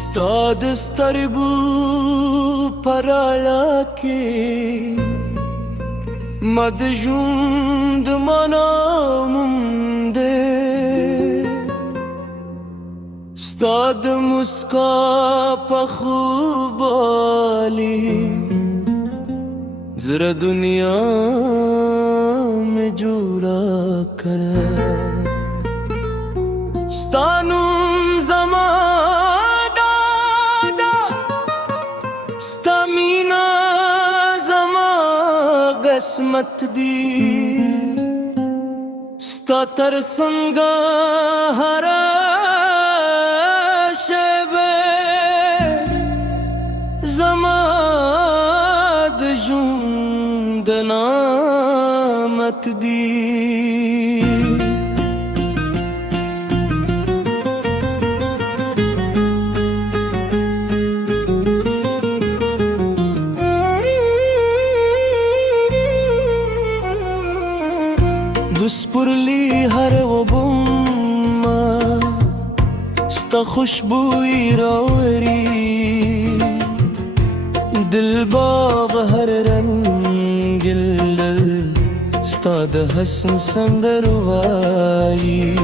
ستا د سترګو په رڼا کې ما د ژوند معنا موندې ستا د مسکا په خوبالي زړه دنیا میں جوړه کړه ستا نوم زما ډاډه ستا مینا زما قسمت دی ستا تر څنګه هره شیبه زما د ژوند نعمت دی د سپرلی هر غبومه ستا خوشبوئی راوړي دل باغ هر رنگ ستا د حسن سندرو وایي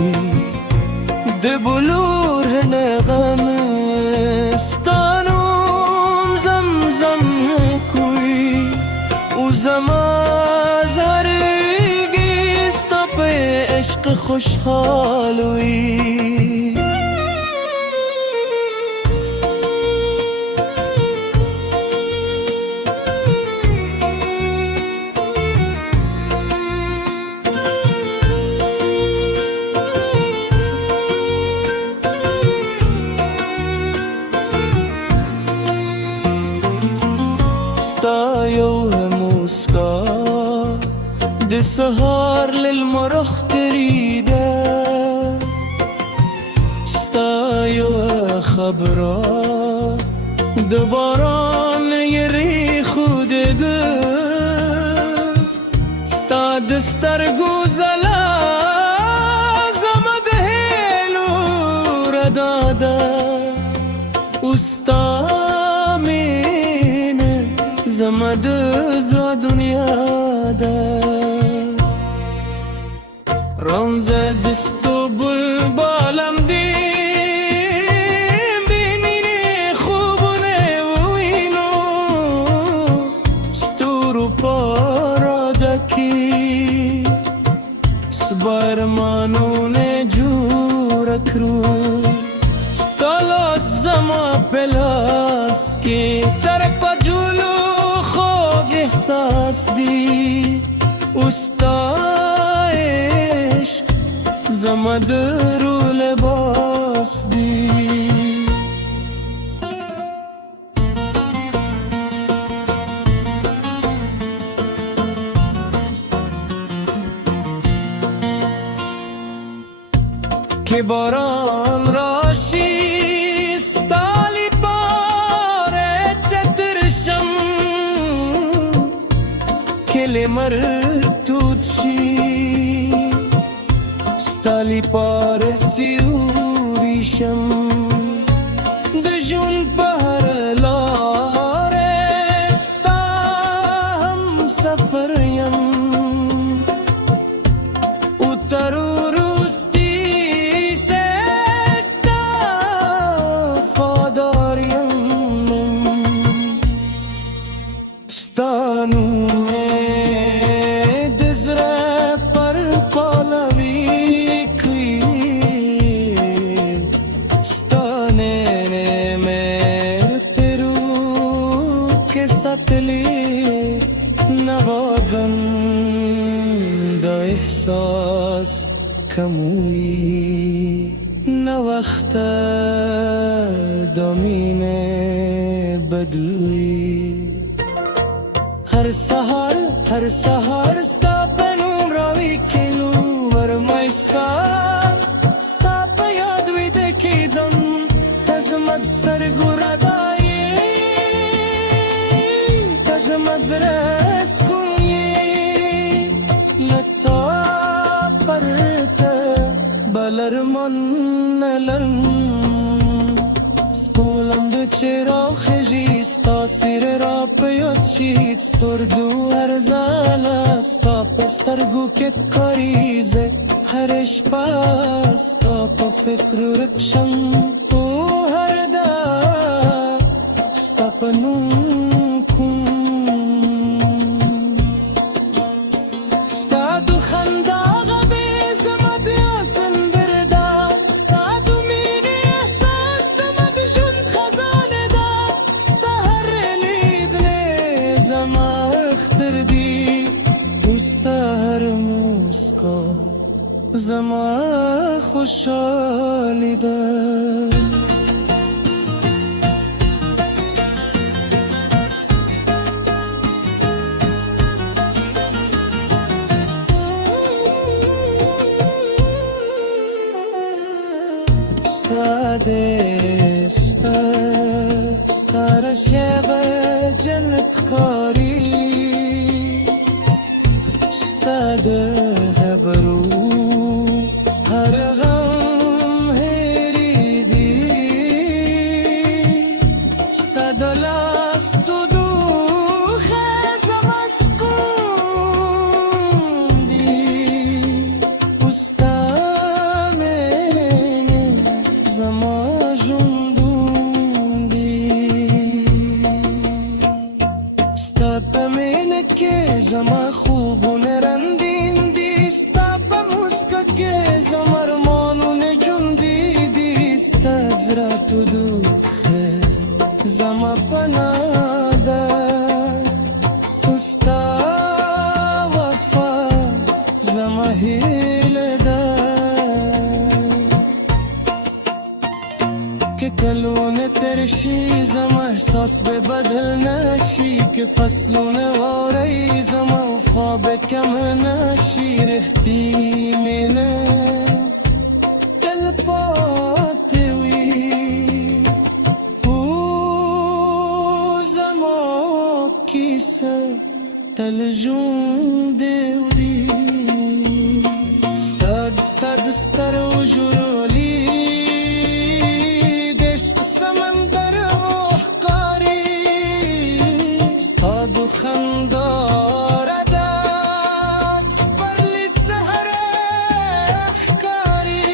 د بلور نغم ستا نوم زمزم کوي او زما زارګي ستا په عشق خوشحال وي ستا یو موسکا د سهار للمرخ تریده ستا یو خبره د باران یریښودده ستا د سترګو ځلا زما د هیلو ردا ده او ستا زما د زړه دنیا ده رمزه دستو بلبلم دی بمینې خوبونه ووینو ستورو په رڼا کې سبا ارمانونه جوړ کړو ستا لاس زما په لاس کې ترک په جولو احساس دی ستا عشق زما د روح لباس دی که باران راشي ستا لپاره چترشم کلی مرتوت شي ستا لپاره سیوری شم د ژوند په هره لاره ستا همسفر یم او تر وروستي ستا وفادار یم ستا نوم ساتلی نوابن دا احساس کموی نوخت دامینه بدوی هر سهار ستا پنوم راوی کلو ورمایستا ستا پا یاد ویده کیدم تزمت سترگو ردائی مجرس کوی لتا پرته بلرمن نلرم سپول چرا خجیست تا سیر را پیاد شید ستردو هر زال است تا پسترگو کت کاریزه هرش پاست تا پا فکر رکشم او هر دا ستا پنون کن ستا دو خندا غبی زمد یا سندر دا ستا دو مینی احساس زمد جند خزانه دا ستا هر لیدنه زما اختر دی و ستا هر موسکا زما خوشحالی ده ستاره شب جنت کاری ستاده هبرو هر غم هریدی ستاده لاست و دو خزم اسکوندی استامنه زما زما خوبون رندین دی ستا پا موسکا که زما رمانون جون دیدی ستا زراتو دوخه زما پناده ستا وفا زما هیله ده که کلون ترشی زما احساس به بدل نشی که فصلون واری زما وفا به کم نشی رهتی منه دل پاتی وی او زما کیسه تل جون دیودی ستاد ستر و جرولی خندار داد سپرلی سهر اخکاری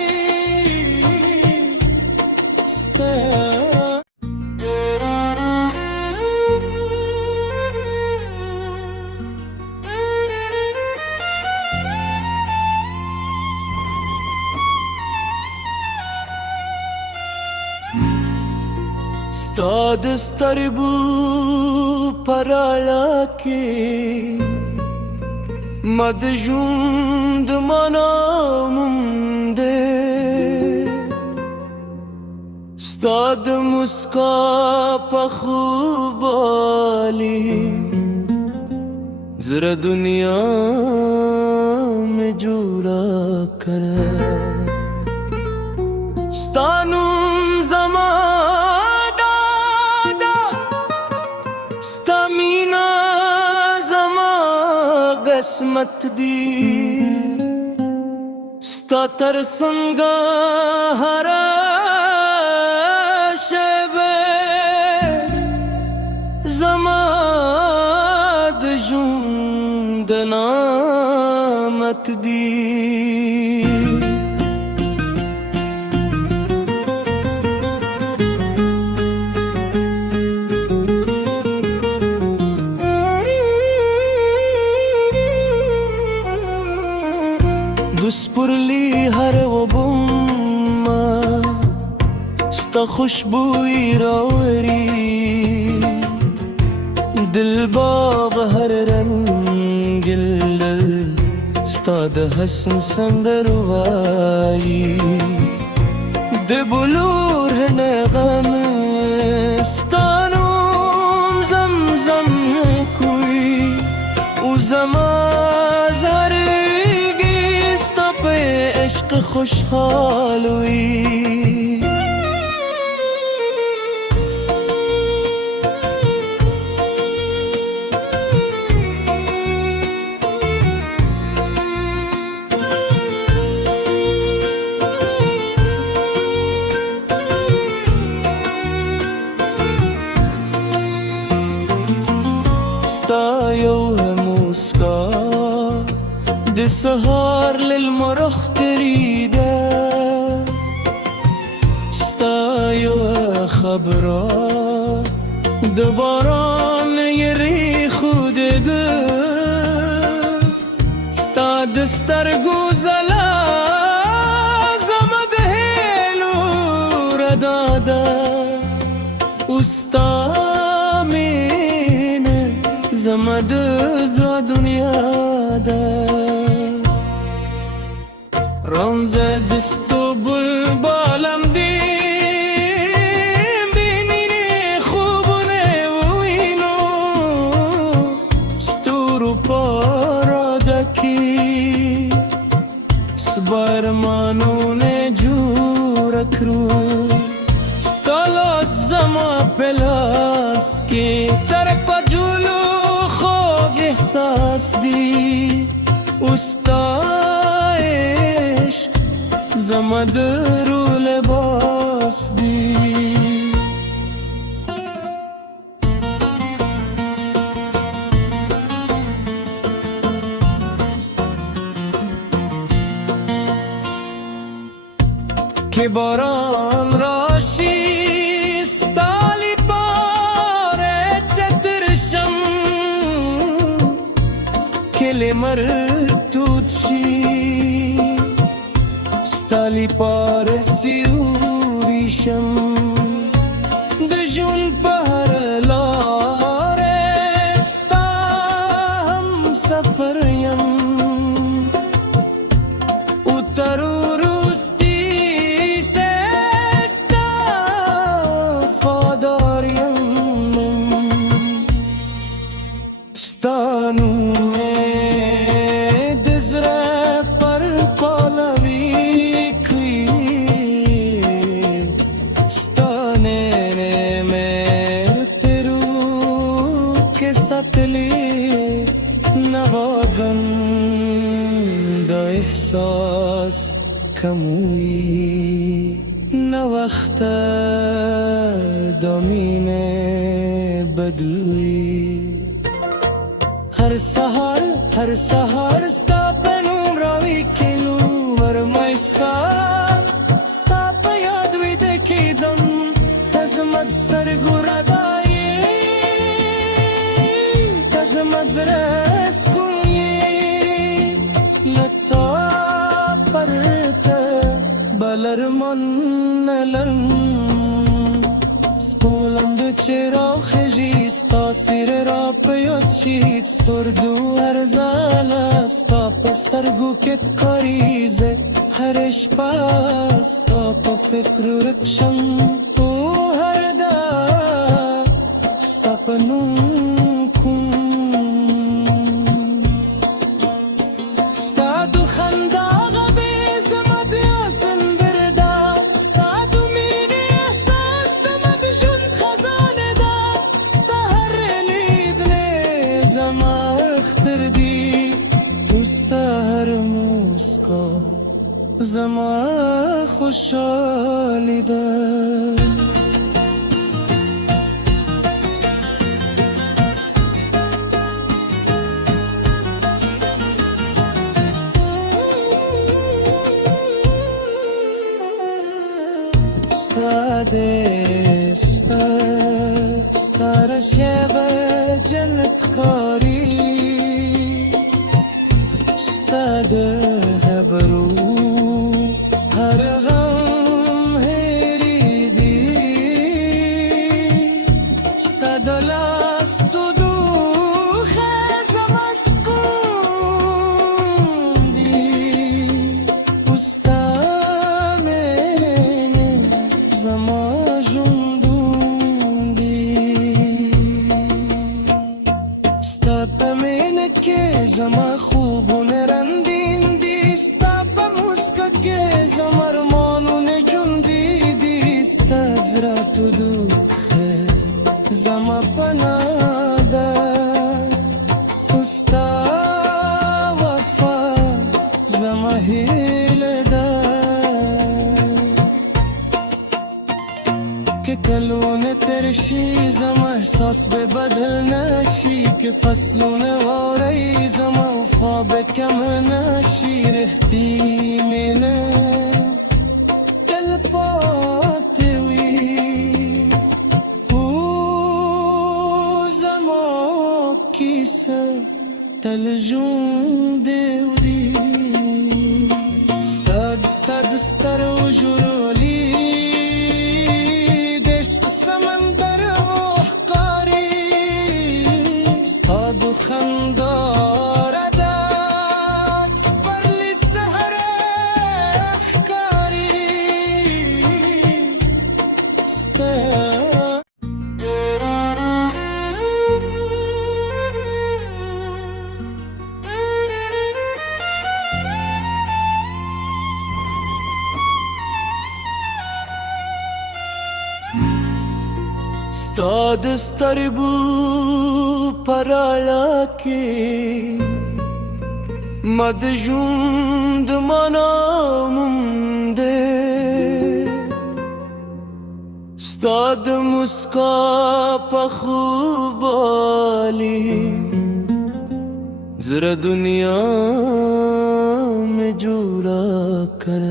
ستاد ستر بو پرالا کی مد جوند منا مونده ستاد مسکا پا خوبالی زر دنیا میں جوڑا کرے ستانم زمان دادا ستامینا زمان قسمت دی ستا ترسنگا ہرا شبه زمان دجون دنامت دی دسپرلی هر و بوما ستا خوشبوی راوری دل باغ هر رنگ اللل ستا ده حسن سندر وایی ده بلور نغم ستانم زمزم کوی او زمازاری عشق خوشحال ہوئی كل سهر للمرخ تريده ستايا خبره دباران يري خود ستا دسترگو زلا زمد هیلو رداده استا مینه زمد زا دنیا ده رمز دستو بلبالم دیم بینین خوبونه و اینو ستورو پارادکی سبارمانون جورک رو ستالاس زما پلاس که ترک با جولو خوب احساس دی استایش زما درو لباس دی که باران راشی ستالی پاره چترشم کلی مرتوت شی ستالی پاره سیوریشم دجون بهر لاره ستا هم سفریم اترو روستی سستا فاداریم ستانو سطلی نواگن دا احساس کموی نوقت دامین بدوی هر سهر ستا پنوم راوی کلو ورمای ستا پا یاد ویده کیدم تزمت سترگو ردایی مجرس کنی لطا پرت بلرمان نلرم سپولم دو چرا خجیست تاثیر را پیاد شید ستردو ارزال استا پسترگو کت کاریزه هرش پاستا پا فکر رکشم تو هر دا ستا پنون کن زما خوشحالی ده ستاره شبه جنت کاری ستاده هبرو هر غم هریدی ستاده لاست و دو خزم اسکوندی استامنه زما که زما خوبونه رندین دیستا پا موسکا که زما رمانونه جون دیستا زرا تو دوخه زما پناده استا وفا زما هیله ده که کلونه ترشی زما احساس به بدل نشی که فصلونه واری زما وفا بكم شيرتي منه الباتوي وزمو كيسة تلجون دودي استاد استر وجرولي دشت سمندر وحقاري استاد خندار عدات صبر لي السهر أفكاري استاد استاد استربو paralyaki madjund manamde stad muska pakhubali zra dunya mein jura kar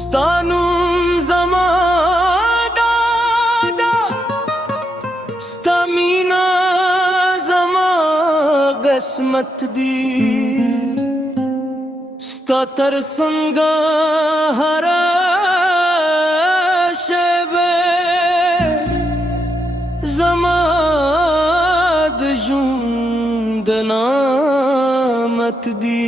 stanum zamada stamina zama qismat di sta tarsanga hara shebe zama djund namat di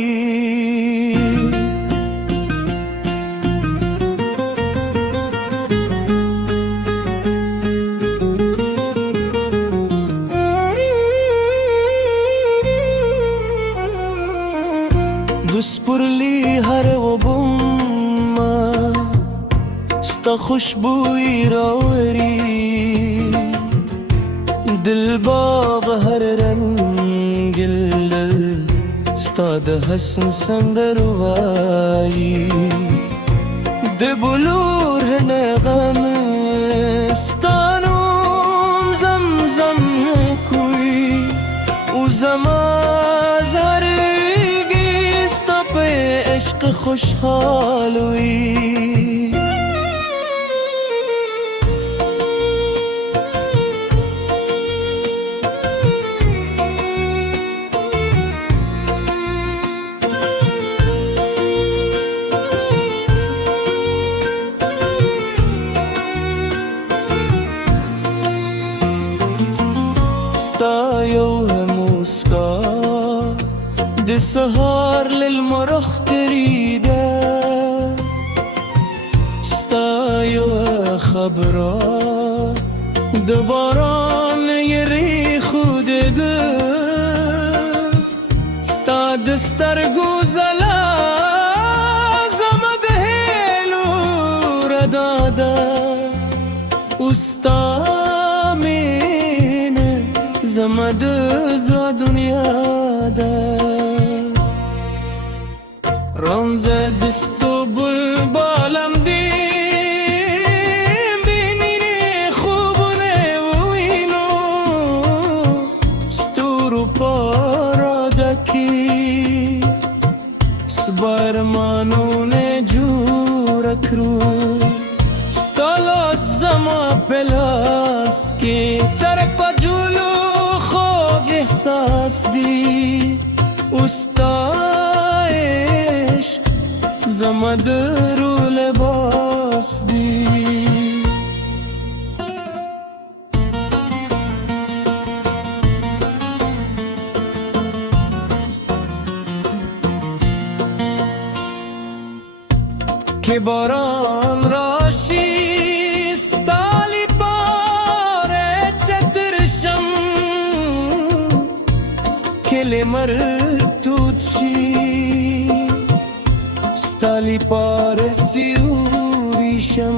दुस्पुरली हर वो बुम्मा स्ता खुशबुई रोरी दिल बाग हर रंगिल स्ता द हसन संदरवाई दे बुलूर है नगम स्तानूम जमजम कोई उज़मा ज़र عشق خوشحال ہوئی ستا یو موسکا د سهار للمرخ تريده ستا یو خبره د باران یریخو دده ستا د سترګو ځلا زما د هیلو ردا ده ستا مینه زما د زړه دنیا ده رمزه دستو بلبالم دیم بینینه خوبونه وینو ستورو پارادکی سبارمانونه جوره کرو ستالا زما پلاس که ترک پا جولو خوب احساس دی استا زما درو لباس دی که باران راشی ستالی پاره چترشم کلی مرتوت شی ستالی پاره سیوریشم